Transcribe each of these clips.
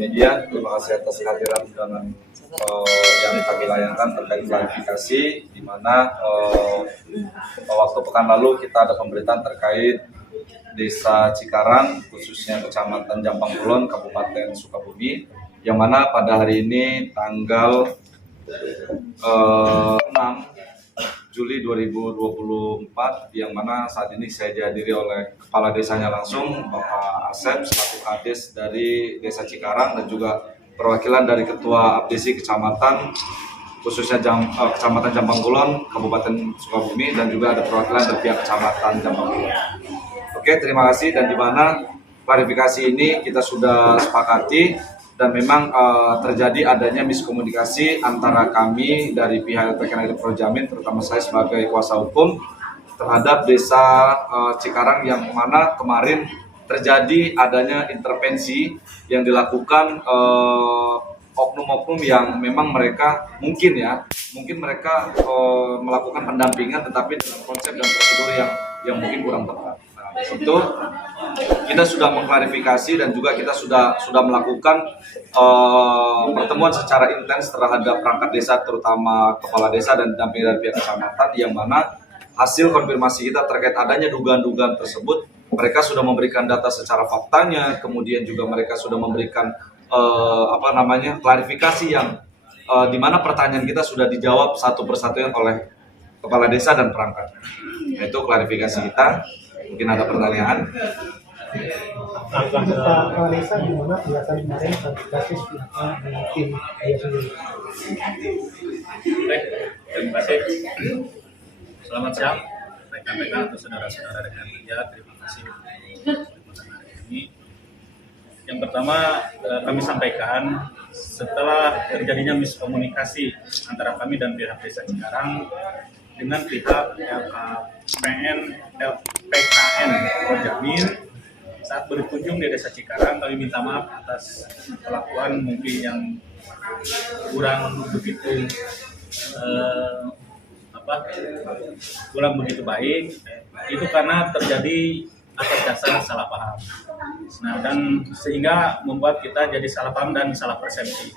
media, terima kasih atas kehadiran undangan yang kami layangkan terkait klarifikasi, di mana waktu pekan lalu kita ada pemberitaan terkait Desa Cikarang, khususnya Kecamatan Jampang Kulon, Kabupaten Sukabumi, yang mana pada hari ini tanggal 6 Juli 2024, yang mana saat ini saya dihadiri oleh Kepala Desanya langsung, Bapak Asep, selaku Kades dari Desa Cikarang, dan juga perwakilan dari Ketua Abdesi Kecamatan, khususnya Kecamatan Jampang Kulon, Kabupaten Sukabumi, dan juga ada perwakilan dari pihak Kecamatan Jampang Kulon. Oke, terima kasih. Dan di mana klarifikasi ini kita sudah sepakati, dan memang terjadi adanya miskomunikasi antara kami dari pihak LPKN Projamin, terutama saya sebagai kuasa hukum, terhadap Desa Cikarang, yang mana kemarin terjadi adanya intervensi yang dilakukan oknum-oknum yang memang mereka mungkin mereka melakukan pendampingan, tetapi dengan konsep dan prosedur yang mungkin kurang tepat. Nah, itu kita sudah mengklarifikasi dan juga kita sudah melakukan pertemuan secara intens terhadap perangkat desa, terutama kepala desa dan didampingi dari pihak kecamatan, yang mana hasil konfirmasi kita terkait adanya dugaan-dugaan tersebut, mereka sudah memberikan data secara faktanya, kemudian juga mereka sudah memberikan klarifikasi yang di mana pertanyaan kita sudah dijawab satu persatu oleh kepala desa dan perangkat. Nah, itu klarifikasi kita. Mungkin ada pertanyaan. Pak Kepala Desa gimana penjelasan kemarin kasus dengan tim Ayah sendiri? Baik, terima kasih. Selamat siang, rekan-rekan atau saudara-saudara rekan kerja. Terima kasih untuk hari ini. Yang pertama kami sampaikan, setelah terjadinya miskomunikasi antara kami dan pihak Desa Cikarang dengan pihak LPKN Projamin, saat berkunjung di Desa Cikarang, kami minta maaf atas kelakuan mungkin yang kurang begitu baik. Itu karena terjadi atas dasar salah paham. Nah, dan sehingga membuat kita jadi salah paham dan salah persepsi.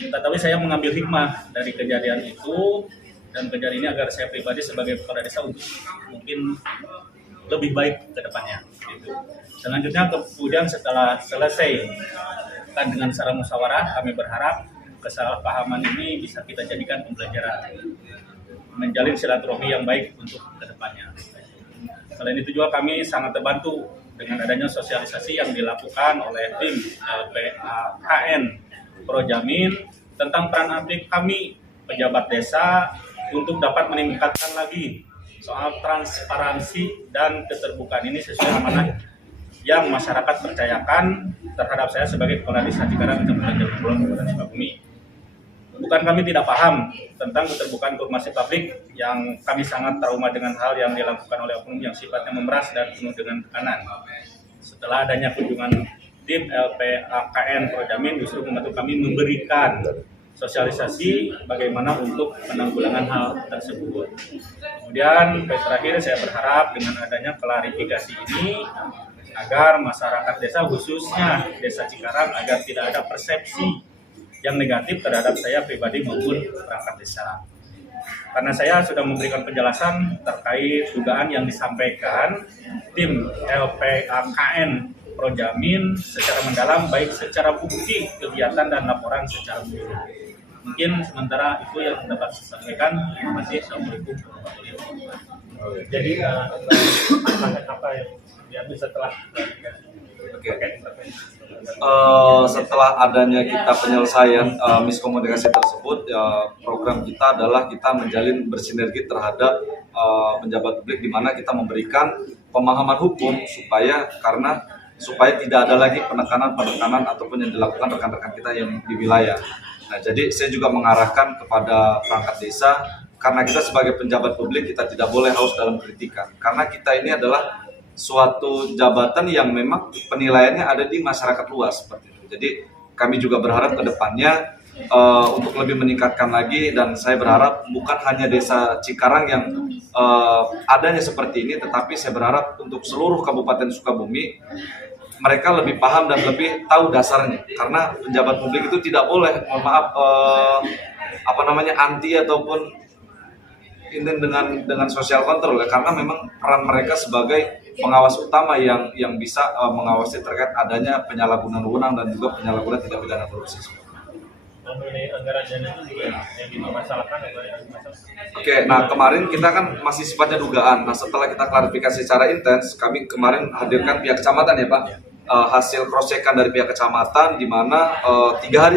Tetapi saya mengambil hikmah dari kejadian itu, dan kejadian ini agar saya pribadi sebagai kepala desa untuk mungkin lebih baik ke depannya. Gitu. Selanjutnya kemudian setelah selesai kan dengan secara musyawarah, kami berharap kesalahpahaman ini bisa kita jadikan pembelajaran, menjalin silaturahmi yang baik untuk ke depannya. Selain itu juga kami sangat terbantu dengan adanya sosialisasi yang dilakukan oleh tim LPKN Projamin tentang peran aktif kami pejabat desa untuk dapat meningkatkan lagi soal transparansi dan keterbukaan ini sesuai amanah yang masyarakat percayakan terhadap saya sebagai kepala desa Cikarang, Kecamatan Jampang Kulon, Kabupaten Sukabumi. Bukan kami tidak paham tentang keterbukaan informasi publik, yang kami sangat trauma dengan hal yang dilakukan oleh oknum yang sifatnya memeras dan penuh dengan tekanan. Setelah adanya kunjungan tim LPKN Projamin, justru membantu kami memberikan sosialisasi bagaimana untuk penanggulangan hal tersebut. Kemudian terakhir saya berharap dengan adanya klarifikasi ini agar masyarakat desa, khususnya Desa Cikarang, agar tidak ada persepsi yang negatif terhadap saya pribadi maupun perangkat desa. Karena saya sudah memberikan penjelasan terkait dugaan yang disampaikan tim LPKN Projamin secara mendalam, baik secara bukti kegiatan dan laporan secara menyeluruh. Mungkin sementara itu yang dapat saya sampaikan. Terima kasih. Assalamualaikum warahmatullahi wabarakatuh. Jadi apa yang diambil setelah setelah adanya kita penyelesaian miskomunikasi tersebut, program kita adalah kita menjalin bersinergi terhadap pejabat publik, di mana kita memberikan pemahaman hukum supaya tidak ada lagi penekanan ataupun yang dilakukan rekan-rekan kita yang di wilayah. Nah, jadi saya juga mengarahkan kepada perangkat desa, karena kita sebagai penjabat publik kita tidak boleh haus dalam kritikan, karena kita ini adalah suatu jabatan yang memang penilaiannya ada di masyarakat luas seperti itu. Jadi kami juga berharap ke depannya untuk lebih meningkatkan lagi, dan saya berharap bukan hanya Desa Cikarang yang adanya seperti ini, tetapi saya berharap untuk seluruh Kabupaten Sukabumi mereka lebih paham dan lebih tahu dasarnya, karena pejabat publik itu tidak boleh, mohon maaf, anti ataupun ini dengan sosial kontrol ya, karena memang peran mereka sebagai pengawas utama yang bisa mengawasi terkait adanya penyalahgunaan wewenang dan juga penyalahgunaan tindak pidana korupsi. Mengenai anggaran dana itu juga yang dipermasalahkan Oke, nah kemarin kita kan masih sifatnya dugaan. Nah setelah kita klarifikasi secara intens, kami kemarin hadirkan pihak kecamatan ya Pak, hasil cross checkan dari pihak kecamatan, di mana 3 hari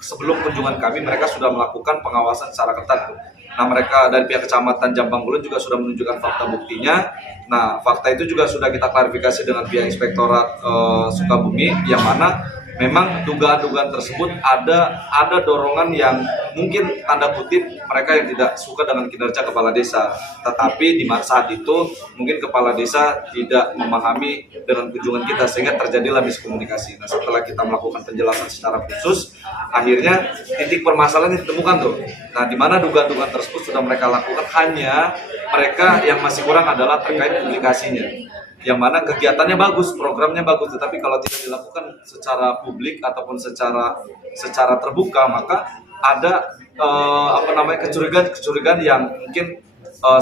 sebelum kunjungan kami mereka sudah melakukan pengawasan secara ketat. Nah mereka dari pihak kecamatan Jampang Ulun juga sudah menunjukkan fakta buktinya. Nah fakta itu juga sudah kita klarifikasi dengan pihak Inspektorat Sukabumi, yang mana memang dugaan-dugaan tersebut ada dorongan yang mungkin tanda kutip mereka yang tidak suka dengan kinerja kepala desa, tetapi di saat itu mungkin kepala desa tidak memahami dengan kunjungan kita sehingga terjadilah miskomunikasi. Nah setelah kita melakukan penjelasan secara khusus, akhirnya titik permasalahan ditemukan tuh. Nah di mana dugaan-dugaan tersebut sudah mereka lakukan, hanya mereka yang masih kurang adalah terkait publikasinya, yang mana kegiatannya bagus, programnya bagus, tetapi kalau tidak dilakukan secara publik ataupun secara terbuka, maka ada kecurigaan yang mungkin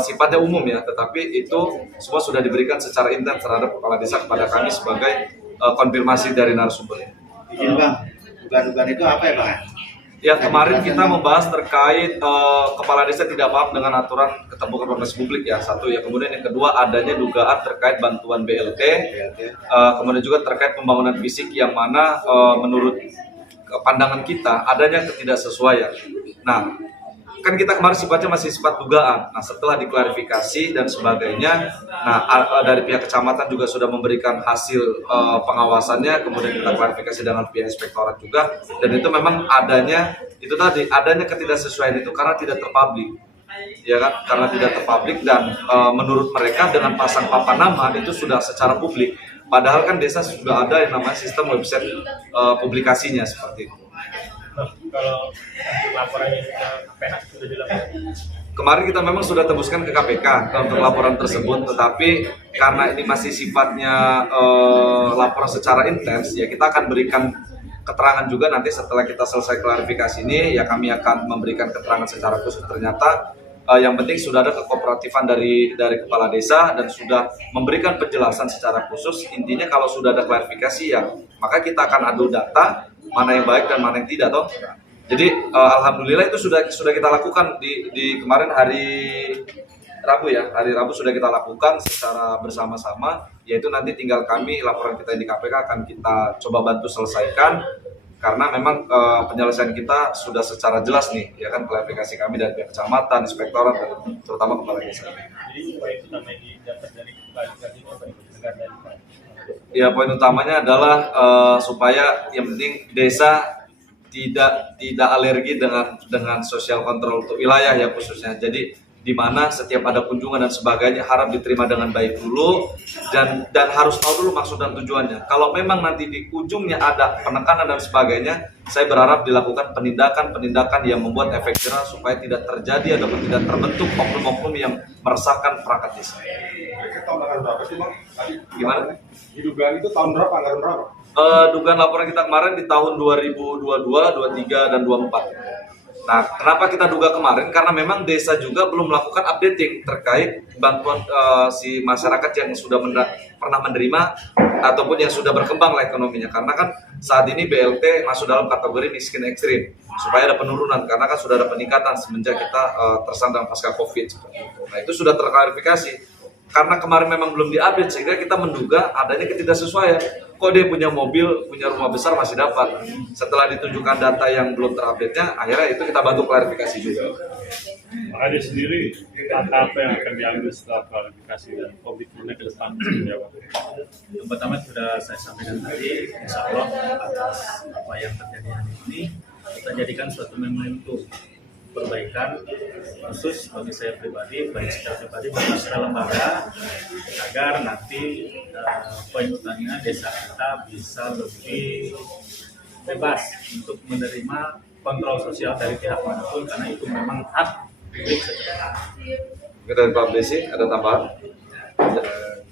sifatnya umum ya, tetapi itu semua sudah diberikan secara intens terhadap kepala desa kepada kami sebagai konfirmasi dari narasumber. Izin Bang, dugaan-dugaan itu apa ya Bang? Ya kemarin kita membahas terkait kepala desa tidak paham dengan aturan keterbukaan informasi publik ya, satu ya. Kemudian yang kedua adanya dugaan terkait bantuan BLT, kemudian juga terkait pembangunan fisik yang mana menurut pandangan kita adanya ketidaksesuaian. Nah kan kita kemarin sifatnya masih sifat dugaan. Nah setelah diklarifikasi dan sebagainya, nah dari pihak kecamatan juga sudah memberikan hasil pengawasannya, kemudian kita klarifikasi dengan pihak inspektorat juga, dan itu memang adanya ketidaksesuaian itu karena tidak terpublik, ya kan, karena tidak terpublik dan menurut mereka dengan pasang papan nama itu sudah secara publik, padahal kan desa sudah ada yang namanya sistem website publikasinya seperti itu. Kalau laporannya ke KPK sudah dilakukan? Kemarin kita memang sudah tembuskan ke KPK untuk laporan tersebut, tetapi karena ini masih sifatnya laporan secara intens, ya kita akan berikan keterangan juga nanti setelah kita selesai klarifikasi ini, ya kami akan memberikan keterangan secara khusus. Ternyata yang penting sudah ada kekooperativan dari kepala desa dan sudah memberikan penjelasan secara khusus. Intinya kalau sudah ada klarifikasi ya, maka kita akan adu data mana yang baik dan mana yang tidak toh. Jadi alhamdulillah itu sudah kita lakukan di kemarin hari Rabu ya, hari Rabu sudah kita lakukan secara bersama-sama, yaitu nanti tinggal kami laporan kita di KPK akan kita coba bantu selesaikan, karena memang penyelesaian kita sudah secara jelas nih, ya kan, klarifikasi kami dari pihak kecamatan, inspektorat, dan terutama kepala desa. Jadi poin utama yang didapat dari klarifikasi itu apa itu? Ya poin utamanya adalah supaya yang penting desa tidak alergi dengan sosial kontrol untuk wilayah ya khususnya. Jadi di mana setiap ada kunjungan dan sebagainya harap diterima dengan baik dulu dan harus tahu dulu maksud dan tujuannya. Kalau memang nanti di ujungnya ada penekanan dan sebagainya, saya berharap dilakukan penindakan yang membuat efek jerah supaya tidak terjadi ataupun tidak terbentuk oknum-oknum yang meresahkan perangkat desa. Tahun anggaran berapa sih Bang? Gimana? Dugaan itu tahun berapa, anggaran berapa? Dugaan laporan kita kemarin di tahun 2022, 23, dan 24. Nah, kenapa kita duga kemarin? Karena memang desa juga belum melakukan updating terkait bantuan si masyarakat yang sudah pernah menerima ataupun yang sudah berkembang lah ekonominya. Karena kan saat ini BLT masuk dalam kategori miskin ekstrim, supaya ada penurunan karena kan sudah ada peningkatan semenjak kita tersandang pasca COVID seperti itu. Nah, itu sudah terklarifikasi. Karena kemarin memang belum diupdate sehingga kita menduga adanya ketidaksesuaian. Kok dia punya mobil, punya rumah besar masih dapat. Setelah ditunjukkan data yang belum terupdate-nya, akhirnya itu kita bantu klarifikasi juga. Ada sendiri langkah apa yang akan diambil setelah klarifikasi dan komitmennya ke depan? Yang pertama sudah saya sampaikan tadi, insya Allah atas apa yang terjadi hari ini kita jadikan suatu momentum perbaikan khusus bagi saya pribadi, baik secara pribadi maupun secara lembaga, agar nanti poin utamanya desa kita bisa lebih bebas untuk menerima kontrol sosial dari pihak manapun, karena itu memang hak publik secara. Dari Pak Besi ada tambahan?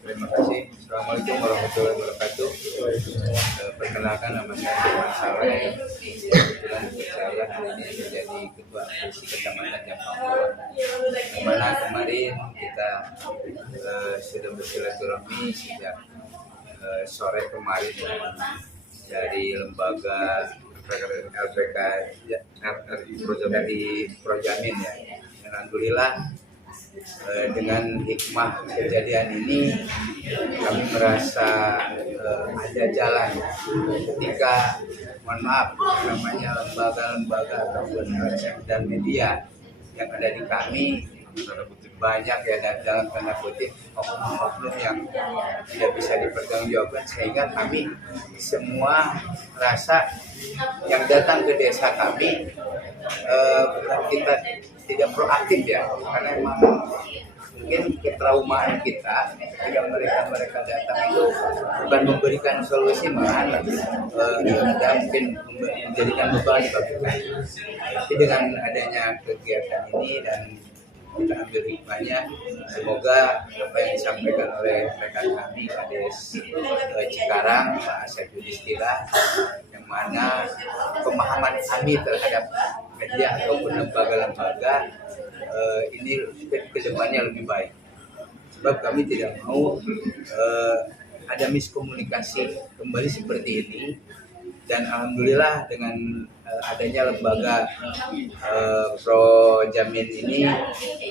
Terima kasih. Assalamualaikum warahmatullahi wabarakatuh. Perkenalkan, nama saya Firman Saleh. Kebetulan saya hari ini menjadi Ketua Komisi Kecamatan Jampang Kulon. Di mana kemarin kita sudah bersilaturahmi sejak sore kemarin dari lembaga LPK dari Projamin ya. Dan alhamdulillah dengan hikmah kejadian ini kami merasa ada jalan ketika mohon maaf namanya lembaga-lembaga ataupun LSM dan media yang ada di kami banyak ya dalam tanda kutip oknum-oknum yang tidak bisa dipertanggungjawabkan, sehingga kami semua merasa yang datang ke desa kami kita tidak proaktif ya, karena memang mungkin ketraumaan kita ketika mereka datang itu bukan memberikan solusi, malahan ada mungkin menjadikan beban bagi kami. Tapi dengan adanya kegiatan ini dan kita ambil hikmahnya, semoga apa yang disampaikan oleh rekan kami Kades Cikarang, Pak Asep Yudhistira, yang mana pemahaman kami terhadap media ataupun lembaga-lembaga ini ke depannya lebih baik. Sebab kami tidak mau ada miskomunikasi kembali seperti ini. Dan alhamdulillah dengan adanya lembaga Projamin ini,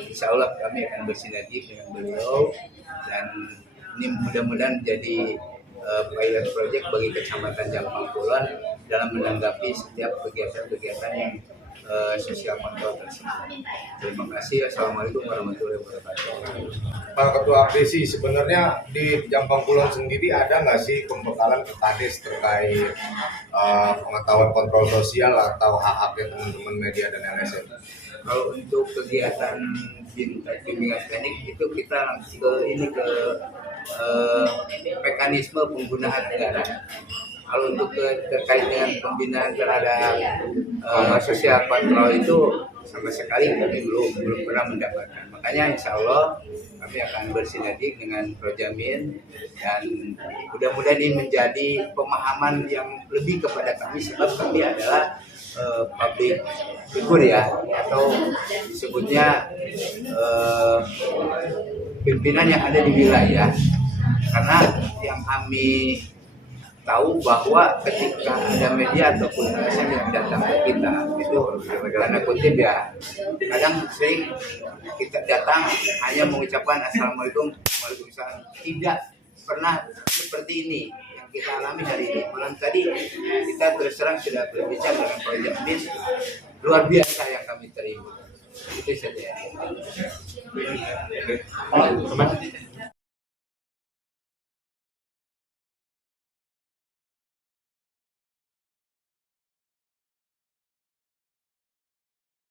insya Allah kami akan bersinergi dengan beliau, dan ini mudah-mudahan menjadi pilot project bagi Kecamatan Jampang Kulon dalam menanggapi setiap kegiatan-kegiatan yang sosial kontrol tersebut. Terima kasih. Assalamualaikum warahmatullahi wabarakatuh. Pak Ketua Presi, sebenarnya di Jampang Kulon sendiri ada nggak sih pembekalan ke Kades terkait pengetahuan kontrol sosial atau hak-haknya teman-teman media dan LSM? Kalau untuk kegiatan bimbingan teknik itu kita langsung ke mekanisme penggunaan anggaran. Kalau untuk terkait dengan pembinaan terhadap sosial kontrol itu sama sekali kami belum pernah mendapatkan. Makanya insya Allah kami akan bersinergi dengan Projamin, dan mudah-mudahan ini menjadi pemahaman yang lebih kepada kami, sebab kami adalah public figure ya, atau disebutnya pimpinan yang ada di wilayah. Karena yang kami tahu bahwa ketika ada media ataupun LSM yang datang ke kita itu karena kutip ya, kadang sering kita datang hanya mengucapkan assalamualaikum, waalaikumsalam, tidak pernah seperti ini yang kita alami hari ini. Malam tadi kita terus terang sudah berbicara dengan Projamin, luar biasa yang kami terima. Itu saja.